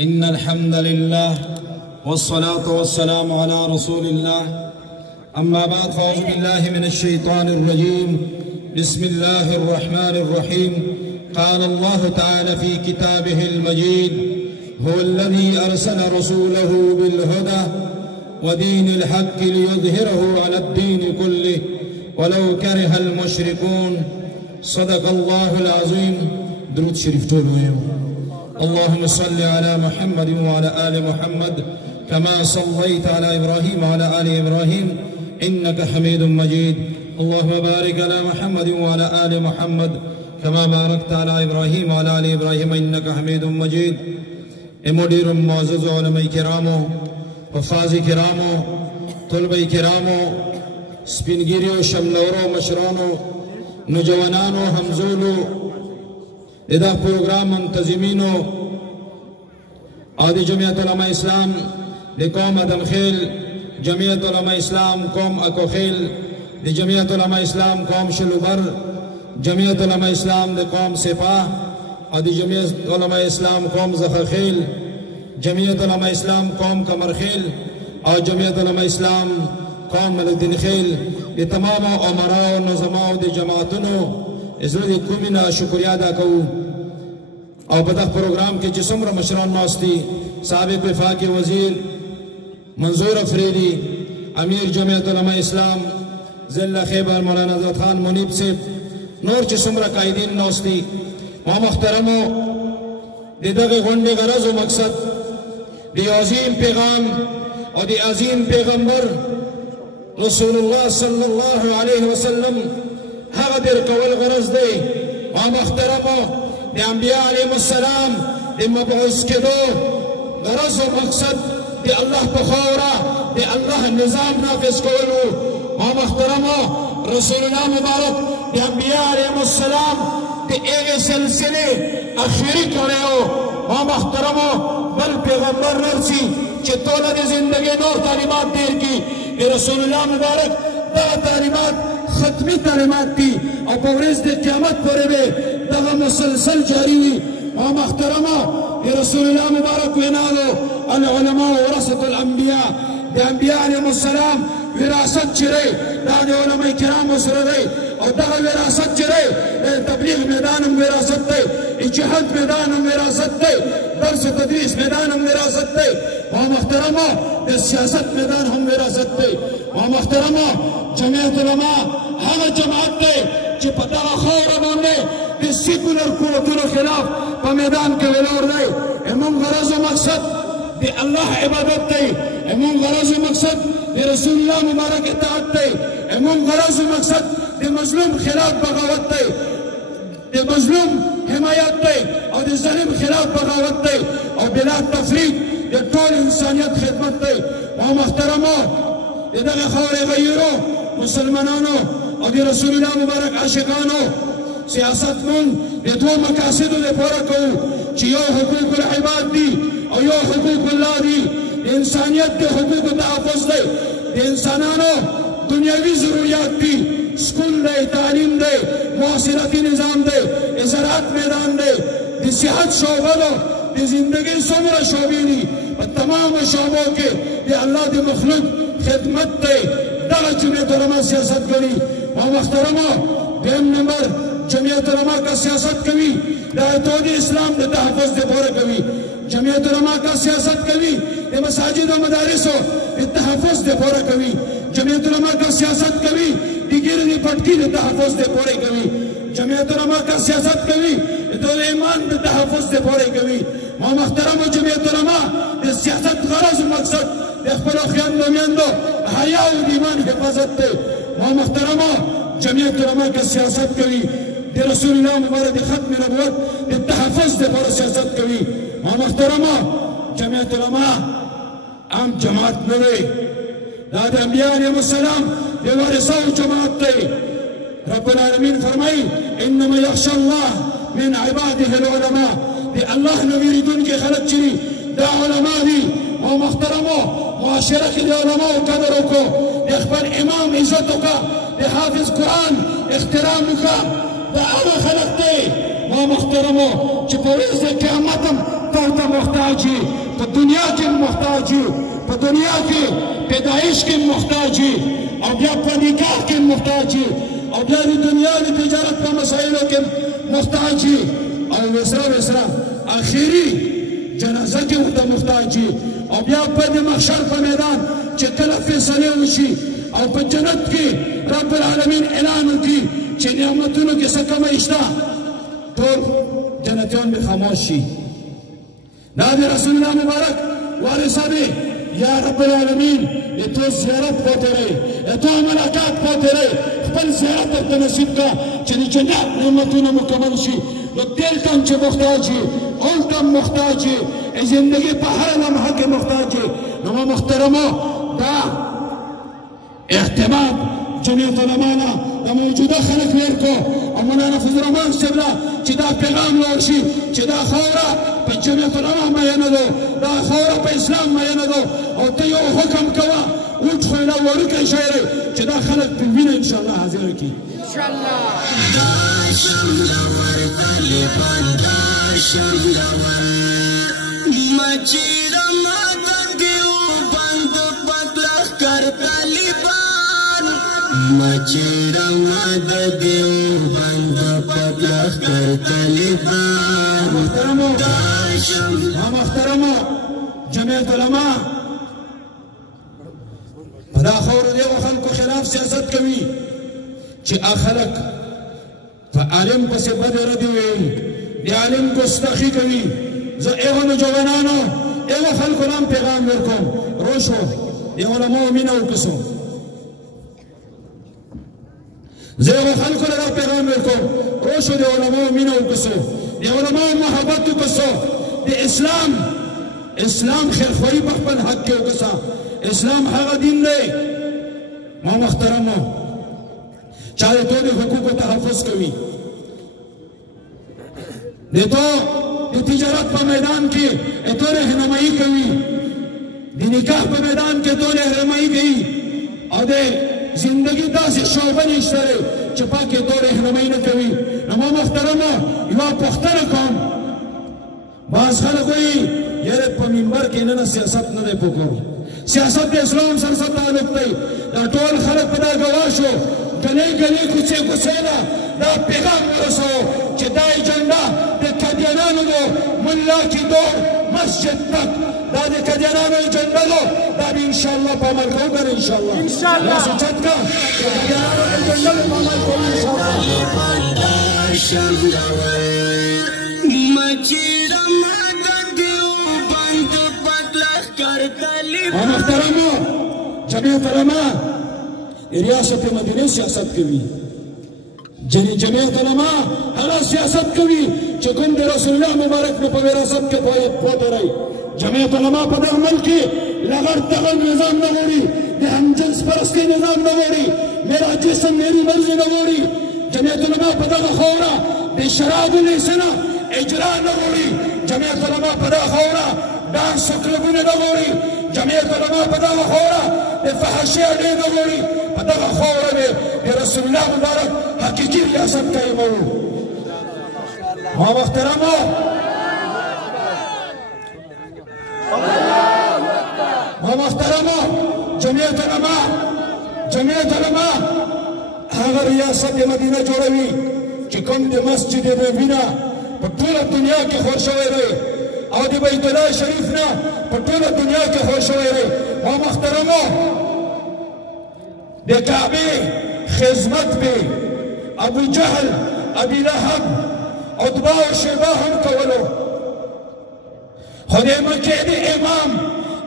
إن الحمد لله والصلاة والسلام على رسول الله. أما بعد، فأعوذ بالله من الشيطان الرجيم. بسم الله الرحمن الرحيم. قال الله تعالى في كتابه المجيد: هو الذي أرسل رسوله بالهدى ودين الحق ليظهره على الدين كله ولو كره المشركون. صدق الله العظيم. درود شريف تولوه. اللهم صل على محمد وعلى آل محمد كما صليت على إبراهيم وعلى آل إبراهيم إنك حميد مجيد. اللهم بارك على محمد وعلى آل محمد كما باركت على إبراهيم وعلى آل إبراهيم إنك حميد مجيد. مدير معزز علماء کرامو، حفاظ کرامو، طلبه کرامو، سپینگیریو، شملورو، مشرانو، نوجوانانو، همزولو، دا پروگرام منتظمینو آدی جمعیت علماء اسلام دی قوم ادم خیل، جمعیت علماء اسلام قوم اکو خیل، دی جمعیت علماء اسلام قوم شلوبر، جمعیت علماء اسلام دی قوم سپاہ، آدی جمعیت علماء اسلام قوم زخخیل، جمعیت علماء اسلام قوم کمرخیل، اور جمعیت علماء اسلام قوم ملکدین خیل. دی تمام امراء و نظماء دی جماعتنو ازرد کومینا شکریہ ادا کرو. اور بدخ پروگرام کے جسمر مشران ناستی، سابق وفاقی وزیر منظور افریدی، امیر جمعیت علماء اسلام ضلع خیبر مولانا حضرت خان منیب سے نور جسمر قائدین ناستی. وہاں محترمو، دی دغی غنڈ غرض و مقصد دی عظیم پیغام اور دی عظیم پیغمبر رسول اللہ صلی اللہ علیہ وسلم هغدر کول غرض دی. و محترمو، دی انبیاء علیہ السلام دی مبعوث کدو غرض و مقصد دی اللہ بخورا دی اللہ نظام نافذ کولو. و محترمو، رسول اللہ مبارک دی انبیاء علیہ السلام دی ایک سلسلے اخیری کرے ہو. و محترمو، بل پیغمبر نرسی چی طولہ دی زندگی نور تعلیمات دیر کی. رسول اللہ مبارک دا تعلیمات ختمی تعلیمات تھی اور پورز دے قیامت پورے بے دغا مسلسل جاری ہوئی. اور محترمہ، یہ رسول اللہ مبارک وینالو العلماء ورثۃ الانبیاء. دے انبیاء علیہ السلام وراثت چرے دا دے علماء کرام اسرے دے. اور دغا وراثت چرے تبلیغ میدانم وراثت دے، اجتہاد میدانم وراثت دے، درس و تدریس میدانم وراثت دے. اور محترمہ، سیاست میدان ہم وراثت دے. اور محترمہ، جمعیت علماء هغه جماعت دی چې په دغه خاوره باندې د سیکولر قوتونو خلاف په میدان کې ولاړ دی. زموږ غرض و مقصد د الله عبادت دی، زموږ غرض و مقصد د رسول الله مبارک اطاعت دی، زموږ غرض و مقصد د مظلوم خلاف بغاوت دی، د مظلوم حمایت دی او د ظالم خلاف بغاوت دی او بلا تفریق د ټول انسانیت خدمت دی. او محترمو، د دغه خاورې غیرو مسلمانانو اور دی رسول اللہ مبارک عاشقانو سیاست من دی دو مقاصدو دی پورا کرو چی یو حقوق العباد دی اور یو حقوق اللہ دی. دی انسانیت دی حقوق تحفظ دی، دی انسانانو دنیاوی ضروریات دی، سکول دی، تعلیم دی، مواصلاتی نظام دی، زراعت میدان دی، دی صحت شعبہ دو، دی زندگی سمر شعبی دی، تمام شعبوں کے دی اللہ دی مخلوق خدمت دی. دغه جمعیت علماء سیاست کوي. او محترمو، دویم نمبر جمعیت علماء کا سیاست کوي د اتحاد اسلام د تحفظ د پوره کوي. جمعیت علماء کا سیاست کوي د مساجد و مدارس د تحفظ د پوره کوي. جمعیت علماء کا سیاست کوي د ګیرنی پټکی د تحفظ د پوره کوي. جمعیت علماء کا سیاست کوي د ایمان د تحفظ د پوره کوي. او محترمو، جمعیت علماء د سیاست غرض و مقصد د خپل خویندو میندو حیا او ایمان حفاظت دی. او محترمو، جمعیت علماء کا سیاست کوي د رسول الله مبارک ختم نبوت د تحفظ د پر سیاست کوي. او محترمو، جمعیت علماء عام جماعت نه دی، دا د انبیاء علیهم السلام د وارثو جماعت دی. رب العالمین فرمایي: انما یخشى الله من عباده العلماء. د الله نه ویریدونکي خلک چې دا علما دي. او محترمو، معاشره کې د علماو قدر وکړو، د خپل امام عزت وکړه، د حافظ قرآن احترام وکړه. دا هغه خلک دی. او محترمو، چې په ورځ د قیامت هم تو ته محتاج یې، په دنیا کې محتاج یې، په دنیا کې پیدایش کې محتاج یې، او بیا په نکاح کې محتاج یې، او بیا د دنیا د تجارت په مسایلو کې محتاج یې، او وسره آخري جنازه کې ورته محتاج یې، او بیا په د محشر په میدان چې کله فیصلې وشي او په جنت کې رب العالمین اعلان وکړي چې نعمتونو کې څه کمی شته، ټول جنتیان به خاموش شي. دا د رسول الله مبارک وارثه دی. یا رب العالمین تو زیارت پاتې رہی، تو ملاقات پاتې رہی، خپل زیارت ورته نصیب کا چې د جنت نعمتونه مکمل شي. نو دلته هم چې محتاج یې، هلته هم محتاج یې، زندګي په هره لمحه کې محتاج یې. نو محترمو دا اعتماد جمعیت علما نه د موجوده خلک ورکو او مولانا فضل الرحمن صاحب له چې دا پیغام لاړ شي چې دا خاوره په جمعیت علما میینه ده، دا خاوره په اسلام میینه ده، او ته یو حکم کوه وټخویله وړوکی شی دی چې دا خلک په وینه انشاءالله حاضره کړي انشاءالله. دا شملور طالبان، دا شملور مچیره ماته دیوبند پتلخ کر طالبان، مچیره ماته دیوبند پتلخ کر طالبان. محترمو جمعیت علما په دا خاوره دغو خلکو خلاف سیاست کوي چې خلک په عالم پسې بدې ردې ویل، د عالم ګستاخي کوي. زه هغو نوجوانانو هغو خلکو نه هم پیغام ورکوم، روشو د علماو مینه وکړو. زه هغو خلکو نه دا پیغام ورکوم، روشو د علماو مینه وکړو، د علماو محبت وکړو، د اسلام خیرخواهي په خپل حق کې وکړه. اسلام هغه دین دی ما محترمو چې د ټولو حقوقو تحفظ کوي، د تجارت په میدان کې ټول رهنمایي کوي، د نکاح په میدان کې ټول رهنمایي کوي، او د زندگی داسې شعبه نشته چې پکې ټول رهنمایي نه کوي. نو ما محترمو یوه پوښتنه کوم، بعض خلک وایي یاره په منبر کې نه سیاست نه دی پکار، سیاست د اسلام سره څه تعلق دی؟ دا ټول خلک په دا ګواه شو، ګلې کوڅې نه دا پیغام ورسوو چې دا ایجنډا د قادیانانو د ملا کې دور مسجد تک دا د قادیانانو ایجنډا ده، دا به انشاءالله په عمل کوو کنه انشاءالله تاسو چت کا د قادیانانو ایجنډا به په عمل کوو محترمو جمعیت علما ریاست مدینه سیاست کوي، جمعیت علما هغه سیاست کوي چې کوم د رسول الله مبارک په وراثت کې پاتې راي. جمعیت علما په دغه ملک کې لغړ تغل نظام نه غواړي، د همجنس پرستۍ نظام نه غواړي، میرا جسم میری مرضي نه غواړي. جمعیت علما په دغه خاوره د شرابو لیسنه اجرا نه غواړي. جمعیت علما په دغه خاوره ډانس کلبونه نه غواړي. جمعیت علما په دغه خاوره د فحاشۍ اډې نه غواړي. په دغه خاوره به د رسول الله مبارک حقیقي ریاست قایموو. ما محترمو جمعیت علما هغه ریاست مدینه جوړوي چې کوم د مسجد نبوي په ټوله دنیا کې خور شوی دی، او د بیت الله شریف نه په ټوله دنیا کې خور شوی دی. ما محترمو د کعبې خدمت به ابو جهل، ابي لهب، عتبه او شیبه هم کولو، خو د مکې د امام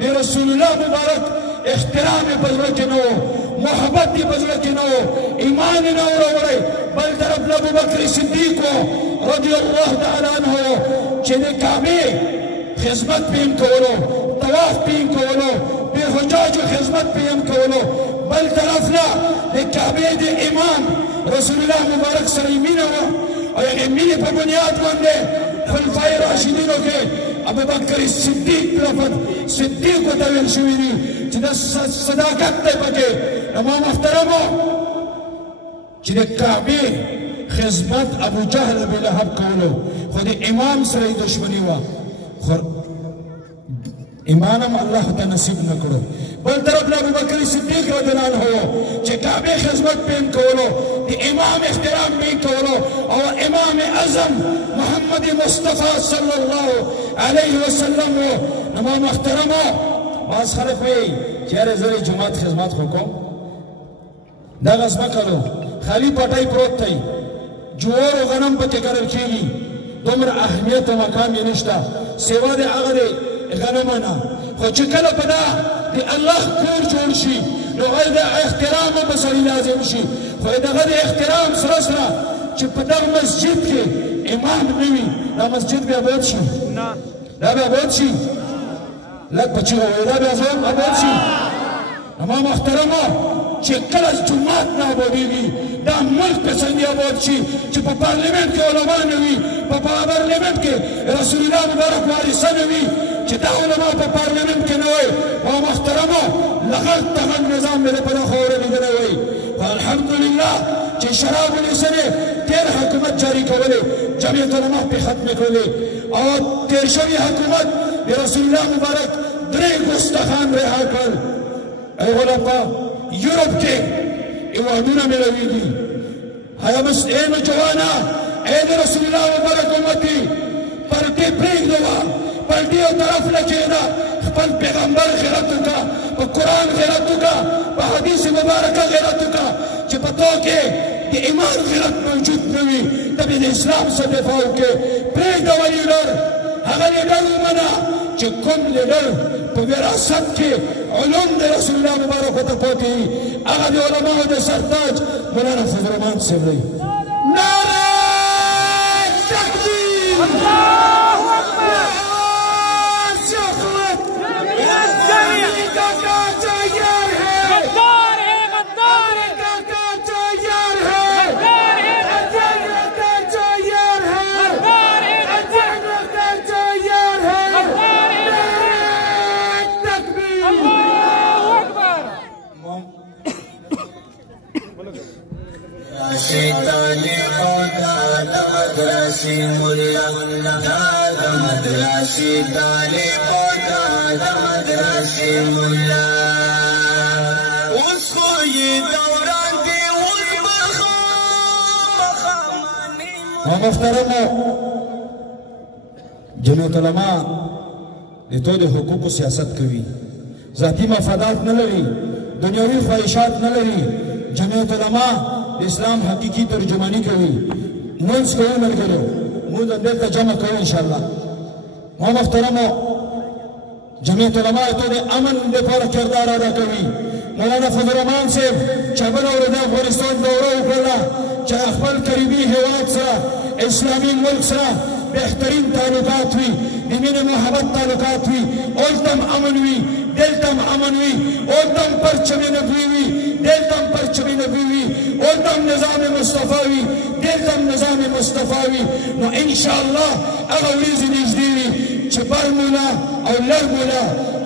د رسول الله مبارک احترام یې په زړه کې نه و، محبت یې په زړه کې نه و، ایمان یې نه و راوړی. بل طرف له ابوبکر صدیق رضی الله تعالی عنه چې د کعبې خدمت به یې کولو، طواف به یې کولو، د حجاجو خدمت به یې کولو. بل طرف نه د کعبې د امام رسول الله مبارک سره یې مینه وه، او هغې مینې په بنیاد باندې خلفای راشدینو کې ابوبکر صدیق ورته ویل شوي دي چې دا صداقت دی پکې. ما محترمو چې د کعبې خدمت ابو جهل ابي لهب کولو، خو د امام سره یې دشمني وه، ایمانم الله ته نصیب نکړو. بل طرف له ابوبکر صدیق رضی الله عنه چې کعبه خدمت پېم کولو، د امام احترام پېم کولو، او امام اعظم محمد مصطفی صلی الله علیه وسلم نو ما محترمو بعض خلک وایي چې یاره زه د جومات خدمت خو کوم، دغه ځمکه نو خالي پټی پروت دی، جوار او غنم پکې کرل کېږي، دومره اهمیت او مقام یې نشته سوا د هغه د غنمو نه. خو چې کله په دا د الله کور جوړ شي نو هغه د احترام به سړي لازم شي. خو دغه د احترام سره سره چې په دغه مسجد کې امام نه وي دا مسجد بیا اباد شي، دا بیا اباد شي، لږ بچي ووایي دا بیا اباد شي. اما محترمو چې کله جومات نه ابادېږي دا ملک به څنګه اباد شي چې په پارلیمنت کې علما نه وي، په پارلیمنت کې رسول الله مبارک وارثه نه وي، چې دا علما په پارلیمنت کې نه وي. او محترمو لغړ تغړ نظام مې په دغه خاوره لیدلی وی. الحمدلله چې شراب ونیسلې تېر حکومت جاري کولې، جمعیت علما پرې ختمې کړلې، او تېر شوي حکومت د رسول الله مبارک 3 ګستاخان رها کړل. هغوی په یورپ کې ایوانونه میلویږي. هغه بس ای نوجوانا، ای د رسول الله مبارک امتي، پرټې پرېږدوه، پرټې یو طرف نه کښېنه، خپل پیغمبر غیرت وکړه، په قرآن غیرت وکړه، په حدیث مبارکه غیرت وکړه، چې په تو کې د ایمان غیرت موجود نه وي ته به د اسلام څخه دفاع وکړې. پرېږدوه لیډر، هغه لیډر ومنه چې کوم لیډر په وراثت کې علوم د رسول الله مبارک ته پاتې وي، هغه د علماو د سرتاج مولانا فضل الرحمن صاحب دی. نعره تکبیر! الله اکبر! محترمو جمعیت علما د تو د حقوقو سیاست کوي، ذاتی مفادات نه لري، دنیوي خواهشات نه لري. جمعیت علما د اسلام حقیقي ترجمانی کوي. مونځ کوي ملګرو، مونځ دلته جمع کوو انشاءالله. ما محترمو جمعیت علما تو د امن دپاره کردار ادا کوي. مولانا فضل الرحمن صاحب چې بله ورځ د افغانستان دوره وکړله، چې خپل قریبي هېواد سره اسلامي ملک سره بهترین تعلقات وي، د مینې محبت تعلقات وي، هلته هم امن وي، دلته هم امن وي، هلته هم پرچم نبوي وي، دلته هم پرچم نبوي وي، هلته هم نظام مصطفی وي، دلته هم نظام مصطفی وي. نو انشاءالله هغه ورځې نږدې وي چې بر مولا او لر مولا،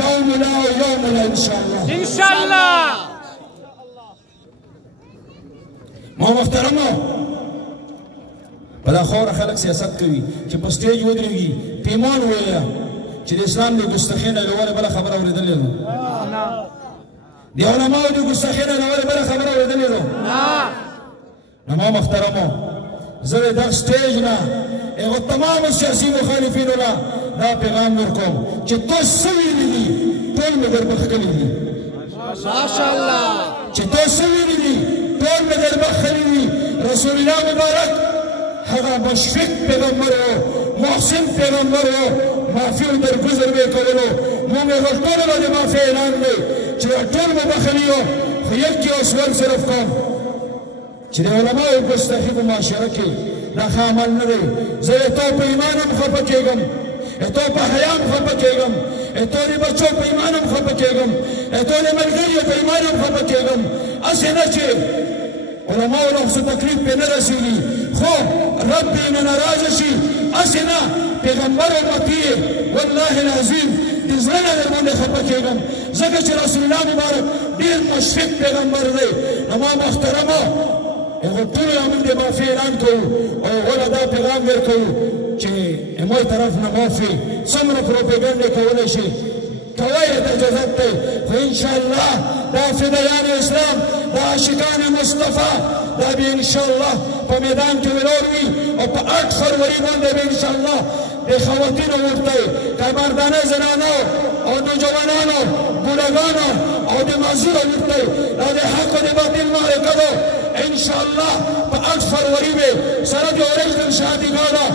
یو مولا او یو مولا انشاءالله. انشاءالله. ما محترمو په دا خاوره خلک سیاست کوي چې په سټیج ودرېږي پیمان ووایه چې د اسلام د ګستاخۍ نه ولې بله خبره اورېدلې ده؟ د علماو د ګستاخۍ نه ولې بله خبره اورېدلې ده؟ نو ما محترمو زه د دغه سټیج نه هغو تمامو سیاسي مخالفینو نه دا پیغام ورکوم چې تاسو څه ویلي دي ټول مې در بخښلي دي. ماشاءالله. چې تاسو څه ویلي دي ټول مې در بخښلي دي. رسول الله مبارک هغه مشفق پیغمبر و، محسن پیغمبر و، معافي او درګذر به یې کولو. موږ هغه ټولو باندې معافي اعلان دی چې دا ټول مو بخښلي یو. خو یک یو سوال صرف کوم چې د علماو ګستاخي په معاشره کې دا ښه عمل نه دی. زه د تو په ایمان هم خفه کېږم، د تو په حیا هم خفه کېږم، د تو د بچو په ایمان هم خفه کېږم، د تو د ملګریو په ایمان هم خفه کېږم. هسې نه چې علماو له څه تکلیف پرې نه رسېږي، خو رب پرې نه ناراضه شي. هسې نه پیغمبر امتي یې والله العظیم د زړه نه درباندې خفه کېږم، ځکه چې رسول الله مبارک ډېر مشفق پیغمبر دی. نو ما محترمو هغو ټولو نه موږ د معافي اعلان کوو او هغو له دا پیغام ورکوو چې زموږ طرف نه معافي څومره پروپاګاندا کولی شي کوي د اجازت دی خو انشاءالله دا فدایان اسلام دا عاشقان مصطفی دا به انشاءالله په میدان کې ولاړ وي او په 8 فروری باندې به انشاءالله د خواتینو ورته کمردانه زنانو او نوجوانانو بوډاګانو او د معذورو ورته دا د حق او د باطل معرکه ده انشاءالله په 8 فروری به سره د اورنج شادیګانو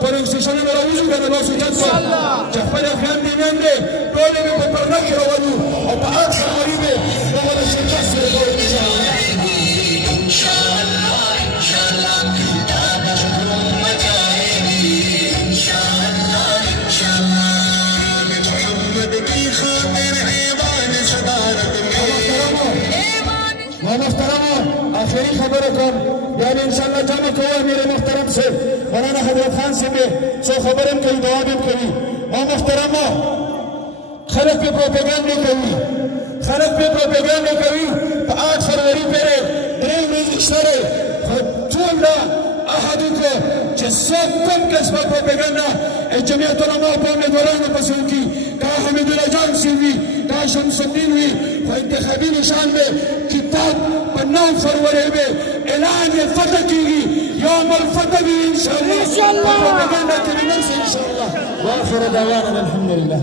پر سټیشن نه راوځو کنه نو سجاد چې خپل افغان دي نن دې ټول به په پرده کې راوځو او په 8 فروری به دا ولا شکست سره ان شاء الله ان شاء الله دا د شکر مجاهدی ان شاء الله ان شاء الله محمد کی خاطر ایوان صدارت میں محترمو آخری خبر کوم یعنی انشاءاللہ جمع کوه میرے محترم سے مولانا حضرت خان سے میں سو خبرم کوي جواب کوي او محترمو خلق په پروپاګاندا کوي خلق په پروپاګاندا کوي په 8 فروری پرې درې ورځې سره ټول دا احد کو چې څوک کوم قسمه پروپاګاندا جمعیت علماء په امیدوارانو پسې وکړي کا حمید الله جان سیوی کا شمس الدین وی او انتخابي نشان میں کتاب په 9 فروری میں اعلان فتح کیږي يوم الفتح ان شاء الله ان شاء الله ان شاء الله واخر دعوانا الحمد لله.